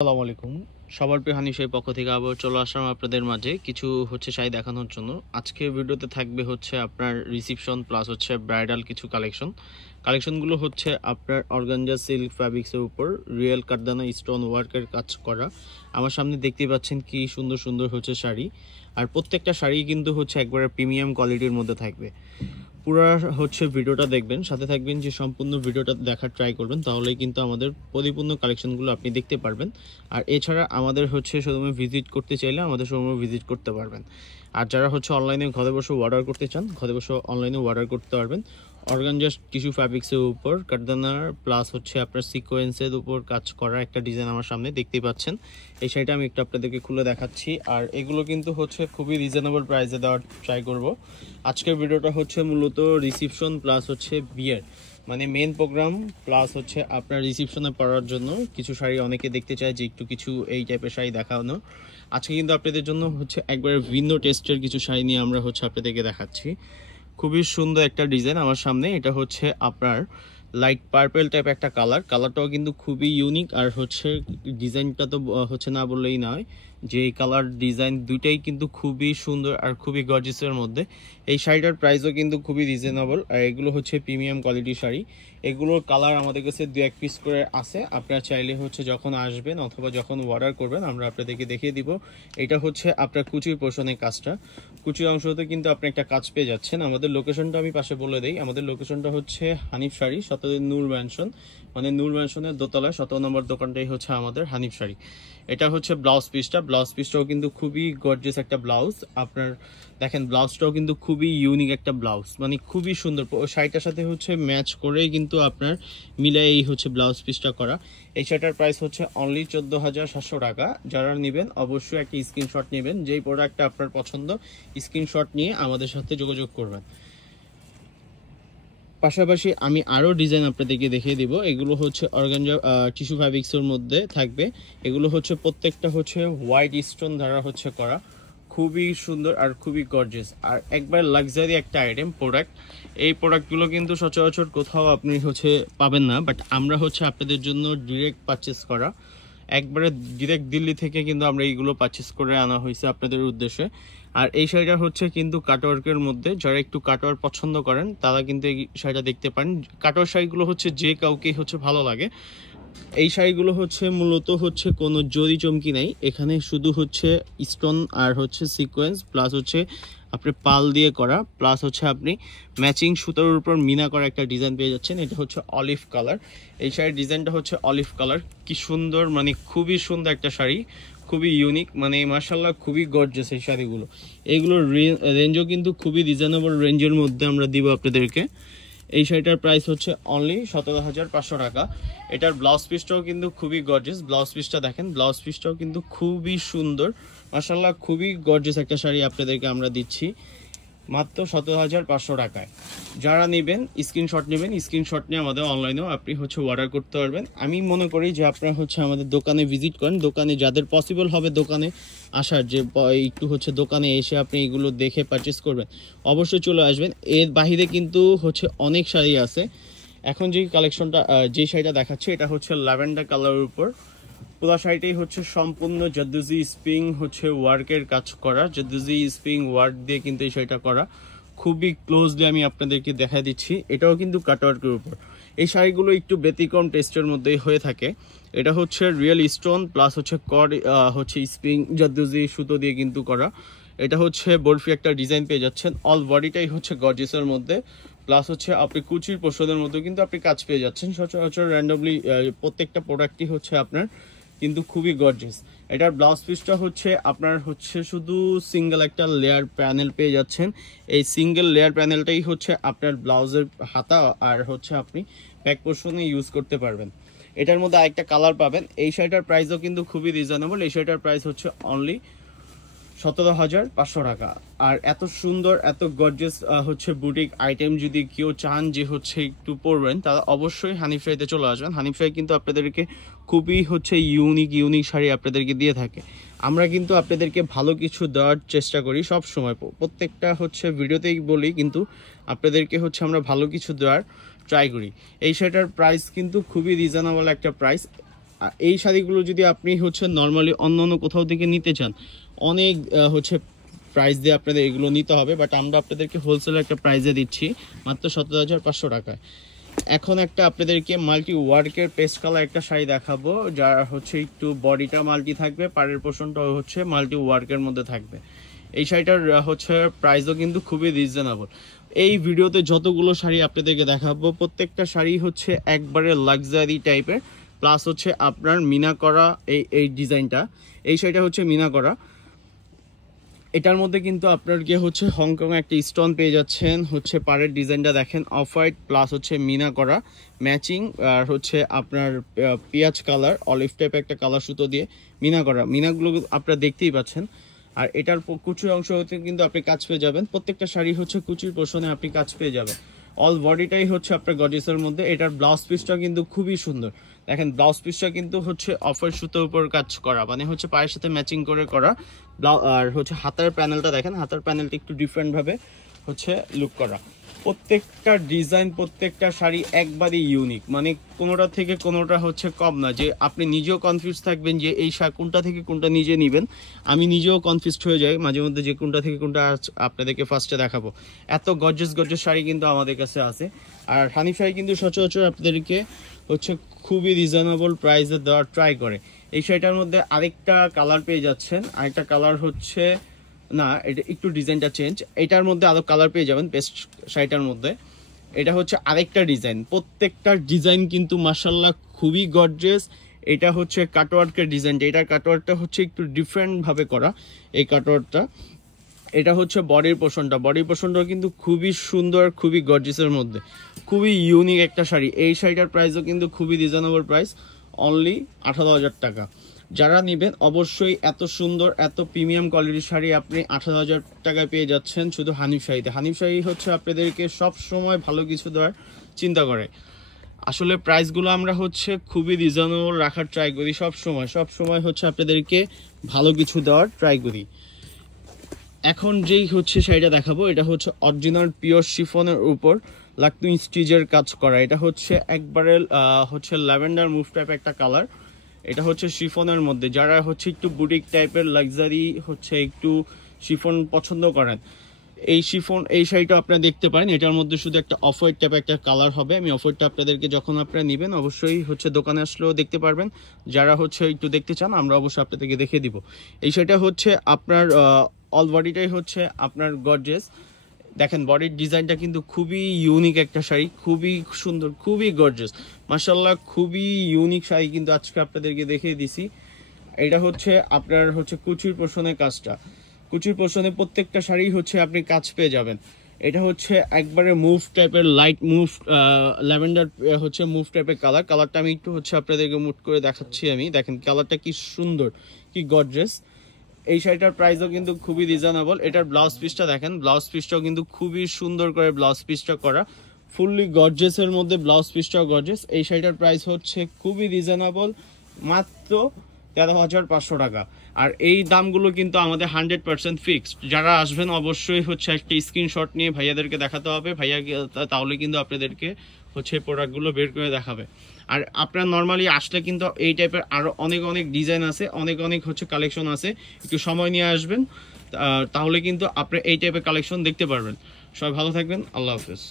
আসসালামু আলাইকুম। সবার প্রিয় হানিফ শাড়ির পক্ষ থেকে আবার চলে আসলাম আপনাদের মাঝে কিছু শাড়ি দেখানোর জন্য। আজকে ভিডিওতে থাকবে আপনার রিসেপশন প্লাস ব্রাইডাল কিছু কালেকশনগুলো আপনার অর্গানজা সিল্ক ফ্যাব্রিক্সের উপর রিয়েল কাঠদানা স্টোন ওয়ার্কের কাজ করা। আমার সামনে দেখতেই পাচ্ছেন কি সুন্দর সুন্দর শাড়ি, আর প্রত্যেকটা শাড়ি কিন্তু একবারে প্রিমিয়াম কোয়ালিটির মধ্যে থাকবে। পুরো ভিডিওটা দেখবেন, সাথে থাকবেন, যে সম্পূর্ণ ভিডিওটা দেখার ট্রাই করবেন, তাহলেই কিন্তু আমাদের পরিপূর্ণ কালেকশনগুলো আপনি দেখতে পারবেন। আর এছাড়া আমাদের শোরুমে ভিজিট করতে চাইলে আমাদের শোরুমে ভিজিট করতে পারবেন। আর যারা অনলাইনে ঘরে বসে অর্ডার করতে চান, ঘরে বসে অনলাইনে অর্ডার করতে পারবেন। অর্গানজা টিস্যু ফ্যাব্রিক্সের উপর কাঠদানার প্লাস আপনার সিকোয়েন্সের উপর কাজ করা একটা ডিজাইন আমার সামনে দেখতেই পাচ্ছেন। এই শাড়িটা আমি একটু আপনাদেরকে খুলে দেখাচ্ছি। আর এগুলো কিন্তু খুবই রিজনেবল প্রাইসে দেওয়ার ট্রাই করব। আজকের ভিডিওটা মূলত রিসেপশন প্লাস বিয়ের মানে মেন প্রোগ্রাম প্লাস আপনার রিসেপশনে পরার জন্য কিছু শাড়ি অনেকে দেখতে চায় যে একটু কিছু এই টাইপের শাড়ি দেখানো। আজকে কিন্তু আপনাদের জন্য একবারে ভিন্ন টেস্টের কিছু শাড়ি নিয়ে আমরা আপনাদেরকে দেখাচ্ছি। খুবই সুন্দর একটা ডিজাইন আমার সামনে। এটা আপনার লাইট পার্পল টাইপ একটা কালারটাও কিন্তু খুবই ইউনিক। আর ডিজাইনটা তো না বললেই নয়, যে কালার ডিজাইন দুইটাই কিন্তু খুবই সুন্দর আর খুবই গর্জিয়াসের মধ্যে। এই শাড়িটার প্রাইসও কিন্তু খুবই রিজনেবল। আর এগুলো প্রিমিয়াম কোয়ালিটির শাড়ি। এগুলোর কালার আমাদের কাছে 2-1 পিস করে আছে। আপনারা চাইলে যখন আসবেন অথবা যখন অর্ডার করবেন আমরা আপনাদেরকে দেখিয়ে দিব। এটা আপনার কুচির পোর্শনের কাজটা, কুচির অংশতে কিন্তু আপনি একটা কাজ পেয়ে যাচ্ছেন। আমাদের লোকেশনটা আমি পাশে বলে দিই। আমাদের লোকেশনটা হানিফ শাড়ি, 17 নূর ম্যানশন, মানে নূর ম্যানশনের দোতলায় 17 নম্বর দোকানটাই আমাদের হানিফ শাড়ি। এটা ব্লাউজ পিসটাও কিন্তু খুবই গর্জিয়াস একটা ব্লাউজ। আপনার দেখেন ব্লাউজটাও কিন্তু খুবই ইউনিক একটা ব্লাউজ, মানে খুবই সুন্দর। শাড়িটার সাথে ম্যাচ করেই কিন্তু আপনার মিলাই এই ব্লাউজ পিসটা করা। এই শাড়িটার প্রাইস অনলি 14,700 টাকা। যারা নেবেন অবশ্যই একটা স্ক্রিনশট নেবেন, যেই প্রোডাক্টটা আপনার পছন্দ স্ক্রিনশট নিয়ে আমাদের সাথে যোগাযোগ করবেন। পাশাপাশি আমি আরও ডিজাইন আপনাদেরকে দেখিয়ে দিব। এগুলো অর্গানজা টিস্যু ফ্যাব্রিক্সের মধ্যে থাকবে। এগুলো প্রত্যেকটা হোয়াইট স্টোন দ্বারা করা, খুবই সুন্দর আর খুবই গর্জিয়াস আর একবার লাক্সারি একটা আইটেম প্রোডাক্ট। এই প্রোডাক্টগুলো কিন্তু সচরাচর কোথাও আপনি পাবেন না, বাট আমরা আপনাদের জন্য ডিরেক্ট পারচেস করা, একবারে ডিরেক্ট দিল্লি থেকে কিন্তু আমরা এইগুলো পারচেস করে আনা হয়েছে আপনাদের উদ্দেশ্যে। আর এই শাড়িটা কিন্তু কাটওয়ার্কের মধ্যে, যারা একটু কাটওয়ার্ক পছন্দ করেন তারা কিন্তু এই শাড়িটা দেখতে পারেন। কাটওয়ার্ক শাড়িগুলো যে কাউকে ভালো লাগে। এই শাড়িগুলো মূলত কোনো জরি চমকি নাই, এখানে শুধু স্টোন আর সিকোয়েন্স প্লাস আপনি পাল দিয়ে করা, প্লাস আপনি ম্যাচিং সুতার উপর মিনা করা একটা ডিজাইন পেয়ে যাচ্ছেন। এটা অলিভ কালার। এই শাড়ির ডিজাইনটা অলিভ কালার। কি সুন্দর, মানে খুবই সুন্দর একটা শাড়ি, খুবই ইউনিক, মানে মাশাআল্লাহ খুবই গর্জিয়াস এই শাড়িগুলো। এইগুলোর রেঞ্জও কিন্তু খুবই রিজনেবল রেঞ্জের মধ্যে আমরা দিব আপনাদেরকে। এই শাড়িটার প্রাইস অনলি 17,500 টাকা। এটার ব্লাউজ পিসটাও কিন্তু খুবই গর্জিয়াস। ব্লাউজ পিসটা দেখেন, ব্লাউজ পিসটাও কিন্তু খুবই সুন্দর, মাশাআল্লাহ খুবই গর্জিয়াস একটা শাড়ি আপনাদেরকে আমরা দিচ্ছি মাত্র 17,500 টাকায়। যারা নেবেন স্ক্রিনশট নেবেন, স্ক্রিনশট নিয়ে আমাদের অনলাইনেও আপনি অর্ডার করতে পারবেন। আমি মনে করি যে আপনারা আমাদের দোকানে ভিজিট করেন, দোকানে যাদের পসিবল হবে দোকানে আসার, যে একটু দোকানে এসে আপনি এগুলো দেখে পারচেস করবেন, অবশ্যই চলে আসবেন। এর বাহিরে কিন্তু অনেক শাড়ি আছে। এখন যে কালেকশনটা, যে শাড়িটা দেখাচ্ছে এটা ল্যাভেন্ডার কালারের উপর। পুরো শাড়িটাই সম্পূর্ণ জারদোজি স্প্রিং ওয়ার্কের কাজ করা, জারদোজি স্প্রিং ওয়ার্ক দিয়ে কিন্তু এই শাড়িটা করা। খুবই ক্লোজলি আমি আপনাদেরকে দেখা দিচ্ছি। এটাও কিন্তু কাটওয়ার্কের উপর। এই শাড়িগুলো একটু ব্যতিক্রম টেস্টের মধ্যেই হয়ে থাকে। এটা real stone plus code spring zardozi সুতো দিয়ে কিন্তু করা। এটা বরফি একটা ডিজাইন পেয়ে যাচ্ছেন। অল বডিটাই গর্জিয়াসের মধ্যে, প্লাস আপনি কুচির পোশাকের মধ্যে কিন্তু আপনি কাজ পেয়ে যাচ্ছেন। সচরাচর র্যান্ডমলি প্রত্যেকটা প্রোডাক্টই আপনার কিন্তু খুবই গর্জিয়াস। এটার ব্লাউজ পিসটা আপনার শুধু সিঙ্গেল একটা লেয়ার প্যানেল পেয়ে যাচ্ছেন। এই সিঙ্গেল লেয়ার প্যানেলটাই আপনার ব্লাউজের হাতা আর আপনি ব্যাক পোর্শনে ইউজ করতে পারবেন। এটার মধ্যে আরেকটা কালার পাবেন। এই শাড়িটার প্রাইসও কিন্তু খুবই রিজনেবল। এই শাড়িটার প্রাইস অনলি 17,500 টাকা। আর এত সুন্দর এত গর্জিয়াস বুটিক আইটেম যদি কেউ চান যে একটু পরবেন, তারা অবশ্যই হানিফ শাড়িতে চলে আসবেন। হানিফ শাড়ি কিন্তু আপনাদেরকে খুবই ইউনিক শাড়ি আপনাদেরকে দিয়ে থাকে। আমরা কিন্তু আপনাদেরকে ভালো কিছু দেওয়ার চেষ্টা করি সব সময়, প্রত্যেকটা ভিডিওতেই বলি, কিন্তু আপনাদেরকে আমরা ভালো কিছু দেওয়ার ট্রাই করি। এই শাড়িটার প্রাইস কিন্তু খুবই রিজনেবল একটা প্রাইস। আর এই শাড়িগুলো যদি আপনি হচ্ছে নর্মালি অন্য অন্য কোথাও থেকে নিতে চান, অনেক হচ্ছে প্রাইস দিয়ে আপনাদের এগুলো নিতে হবে, বাট আমরা আপনাদেরকে হোলসেলের একটা প্রাইসে দিচ্ছি মাত্র 17,500 টাকায়। এখন একটা আপনাদেরকে মাল্টি ওয়ার্কের পেস্ট কালার একটা শাড়ি দেখাবো, যার হচ্ছে একটু বডিটা মাল্টি থাকবে, পাড়ের পোর্শনটা হচ্ছে মাল্টি ওয়ার্কের মধ্যে থাকবে। এই শাড়িটার হচ্ছে প্রাইসও কিন্তু খুবই রিজনেবল। এই ভিডিওতে যতগুলো শাড়ি আপনাদেরকে দেখাবো প্রত্যেকটা শাড়ি হচ্ছে একবারে লাক্সারি টাইপের, প্লাস হচ্ছে আপনার মিনা করা এই ডিজাইনটা, এই শাড়িটা হচ্ছে মিনা করা। এটার মধ্যে কিন্তু আপনার গিয়ে হচ্ছে হংকং একটা স্টোন পেয়ে যাচ্ছেন, হচ্ছে পাড়ের ডিজাইনটা দেখেন অফ হোয়াইট প্লাস হচ্ছে মিনা করা ম্যাচিং, আর হচ্ছে আপনার পেঁয়াজ কালার অলিভ টাইপ একটা কালার সুতো দিয়ে মিনা করা। মিনাগুলো আপনারা দেখতেই পাচ্ছেন। আর এটার কুচির অংশ হতে কিন্তু আপনি কাজ পেয়ে যাবেন, প্রত্যেকটা শাড়ি হচ্ছে কুচির পোর্শনে আপনি কাজ পেয়ে যাবেন। অল বডিটাই হচ্ছে আপনার গর্জিয়াসের মধ্যে। এটার ব্লাউজ পিসটা কিন্তু খুবই সুন্দর, দেখেন ব্লাউজ পিসটা কিন্তু হচ্ছে অফার সুতোর উপর কাজ করা, মানে হচ্ছে পায়ের সাথে ম্যাচিং করে করা। আর হচ্ছে হাতার প্যানেলটা দেখেন, হাতার প্যানেলটা একটু ডিফারেন্ট ভাবে হচ্ছে লুক করা। প্রত্যেকটা ডিজাইন প্রত্যেকটা শাড়ি একবারই ইউনিক, মানে কোনোটা থেকে কোনোটা হচ্ছে কম না, যে আপনি নিজেও কনফিউজ থাকবেন যে এই কোনটা থেকে কোনটা নিজে নেবেন। আমি নিজেও কনফিউজড হয়ে যাই মাঝে মধ্যে যে কোনটা থেকে কোনটা আপনাদেরকে ফার্স্টে দেখাবো। এত গর্জিয়াস গর্জিয়াস শাড়ি কিন্তু আমাদের কাছে আছে। আর হানিফ শাড়ি কিন্তু সচরাচর আপনাদেরকে হচ্ছে খুবই রিজনেবল প্রাইসে দেওয়ার ট্রাই করে। এই শাড়িটার মধ্যে আরেকটা কালার পেয়ে যাচ্ছেন, আরেকটা কালার হচ্ছে না, এটা একটু ডিজাইনটা চেঞ্জ, এটার মধ্যে আরো কালার পেয়ে যাবেন পেস্ট শাড়িটার মধ্যে। এটা হচ্ছে আরেকটা ডিজাইন, প্রত্যেকটা ডিজাইন কিন্তু মাশাআল্লাহ খুবই গর্জিয়াস। এটা হচ্ছে কাটওয়ার্কের ডিজাইনটা, এটার কাটওয়ার্কটা হচ্ছে একটু ডিফারেন্ট ভাবে করা এই কাটওয়ার্কটা। এটা হচ্ছে বডির পোর্শনটা, বডির পোর্শনটা কিন্তু খুবই সুন্দর, খুবই গর্জিয়াসের মধ্যে, খুবই ইউনিক একটা শাড়ি। এই শাড়িটার প্রাইসও কিন্তু খুবই রিজনেবল প্রাইস, অনলি 18,000 টাকা। যারা নেবেন অবশ্যই এত সুন্দর এত প্রিমিয়াম কোয়ালিটির শাড়ি আপনি 18,000 টাকায় পেয়ে যাচ্ছেন শুধু হানিফ শাড়িতে। হানিফ শাড়ি হচ্ছে আপনাদেরকে সব সময় ভালো কিছু দেওয়ার চিন্তা করে। আসলে প্রাইসগুলো আমরা হচ্ছে খুবই রিজনেবল রাখার ট্রাই করি, সব সময় হচ্ছে আপনাদেরকে ভালো কিছু দেওয়ার ট্রাই করি। এখন যেই হচ্ছে শাড়িটা দেখাবো এটা হচ্ছে অরিজিনাল পিওর শিফনের উপর লাকমি স্টিচের কাজ করা। এটা হচ্ছে একবারে হচ্ছে ল্যাভেন্ডার মুভ টাইপ একটা কালার। এটা হচ্ছে শিফনের মধ্যে, যারা হচ্ছে একটু বুটিক টাইপের লাক্সারি হচ্ছে একটু শিফন পছন্দ করেন, এই শাড়িটা আপনারা দেখতে পারেন। এটার মধ্যে শুধু একটা অফ হোয়াইট টাইপের একটা কালার হবে। আমি অফ হোয়াইটটা আপনাদেরকে যখন আপনারা নেবেন অবশ্যই হচ্ছে দোকানে আসলেও দেখতে পারবেন, যারা হচ্ছে একটু দেখতে চান আমরা অবশ্যই আপনাদেরকে দেখে দিব। এই শাড়িটা হচ্ছে আপনার অল বডিটাই হচ্ছে আপনার গর্জিয়াস। দেখেন বডির ডিজাইনটা কিন্তু খুবই ইউনিক একটা শাড়ি, খুবই সুন্দর, খুবই গর্জিয়াস মাশাআল্লাহ, খুবই ইউনিক শাড়ি কিন্তু আজকে আপনাদেরকে দেখিয়ে দিছি। এটা হচ্ছে আপনার হচ্ছে কুচির পোর্শনের কাজটা, কুচির পোর্শনে প্রত্যেকটা শাড়ি হচ্ছে আপনি কাজ পেয়ে যাবেন। এটা হচ্ছে একবারে মুভ টাইপের লাইট মুভ ল্যাভেন্ডার হচ্ছে মুভ টাইপের কালারটা আমি একটু হচ্ছে আপনাদেরকে মুভ করে দেখাচ্ছি। আমি দেখেন কালারটা কি সুন্দর, কি গর্জিয়াস। এই শাড়িটার প্রাইসও কিন্তু খুবই রিজনেবল। এটার ব্লাউজ পিসটা দেখেন, ব্লাউজ পিসটাও কিন্তু খুবই সুন্দর করে ব্লাউজ পিসটা করা, ফুললি গর্জিয়াসের মধ্যে ব্লাউজ পিসটাও গর্জিয়াস। এই শাড়িটার প্রাইস হচ্ছে খুবই রিজনেবল, মাত্র 13,500 টাকা। আর এই দামগুলো কিন্তু আমাদের 100% ফিক্সড। যারা আসবেন অবশ্যই হচ্ছে একটা স্ক্রিনশট নিয়ে ভাইয়াদেরকে দেখাতে হবে, ভাইয়া তাহলে কিন্তু আপনাদেরকে হচ্ছে প্রোডাক্টগুলো বের করে দেখাবে। আর আপনারা নর্মালি আসলে কিন্তু এই টাইপের আরো অনেক ডিজাইন আছে, অনেক হচ্ছে কালেকশন আছে, একটু সময় নিয়ে আসবেন তাহলে কিন্তু আপনি এই টাইপের কালেকশন দেখতে পারবেন। সবাই ভালো থাকবেন, আল্লাহ হাফেজ।